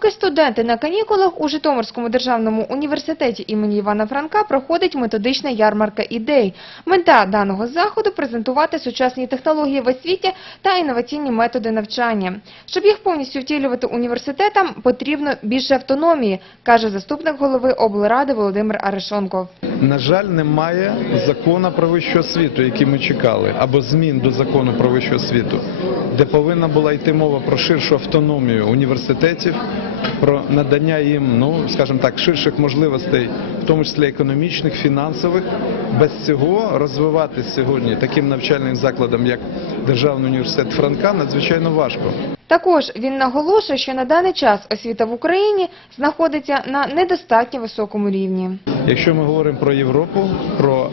Поки студенти на канікулах у Житомирському державному університеті імені Івана Франка проходить методична ярмарка ідей. Мета даного заходу – презентувати сучасні технології в освіті та інноваційні методи навчання. Щоб їх повністю втілювати університетам, потрібно більше автономії, каже заступник голови облради Володимир Арешонков. На жаль, немає закону про вищу освіту, який ми чекали, або змін до закону про вищу освіту, де повинна була йти мова про ширшу автономію університетів, про надання їм, ну скажімо так, ширших можливостей, в тому числі економічних, фінансових. Без цього розвивати сьогодні таким навчальним закладом, як Державний університет Франка, надзвичайно важко. Також він наголошує, що на даний час освіта в Україні знаходиться на недостатньо високому рівні. Якщо ми говоримо про Європу, про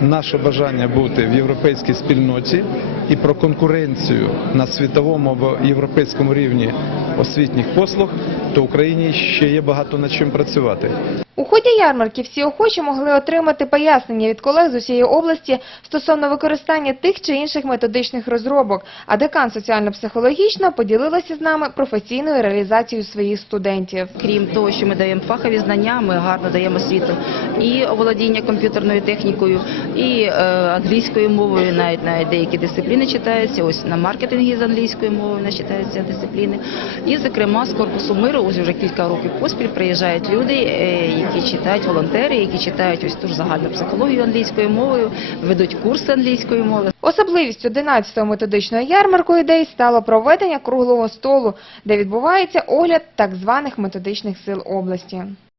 наше бажання бути в європейській спільноті і про конкуренцію на світовому або європейському рівні освітніх послуг, то Україні ще є багато над чим працювати. У ході ярмарки всі охочі могли отримати пояснення від колег з усієї області стосовно використання тих чи інших методичних розробок, а декан соціально-психологічно поділилася з нами професійною реалізацією своїх студентів. Крім того, що ми даємо фахові знання, ми гарно даємо освіту і оволодіння комп'ютерною технікою, і е, англійською мовою, навіть навіть деякі дисципліни читаються. Ось на маркетингі з англійською мовою читаються дисципліни. І, зокрема, з корпусу миру ось вже кілька років поспіль приїжджають люди, е, які читають волонтери, які читають ось ту ж загальну психологію англійською мовою, ведуть курси англійської мови. Особливістю 11-го методичного ярмарку ідей стало проведення круглого столу, де відбувається огляд так званих методичних сил області.